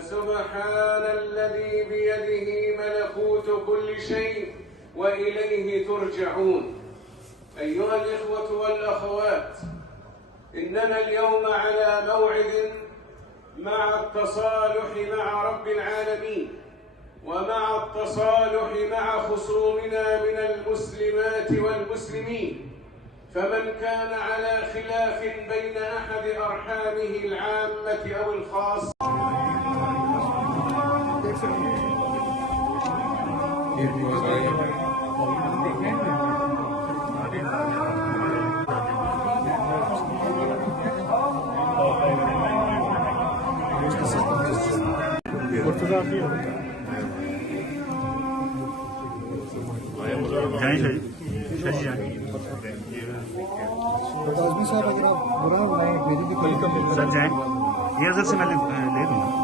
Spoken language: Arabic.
فسبحان الذي بيده ملكوت كل شيء وإليه ترجعون. أيها الإخوة والأخوات، إننا اليوم على موعد مع التصالح مع رب العالمين، ومع التصالح مع خصومنا من المسلمات والمسلمين. فمن كان على خلاف بين أحد أرحامه العامة أو الخاصة सर जाए ये अगर से मैं ले दूँगा।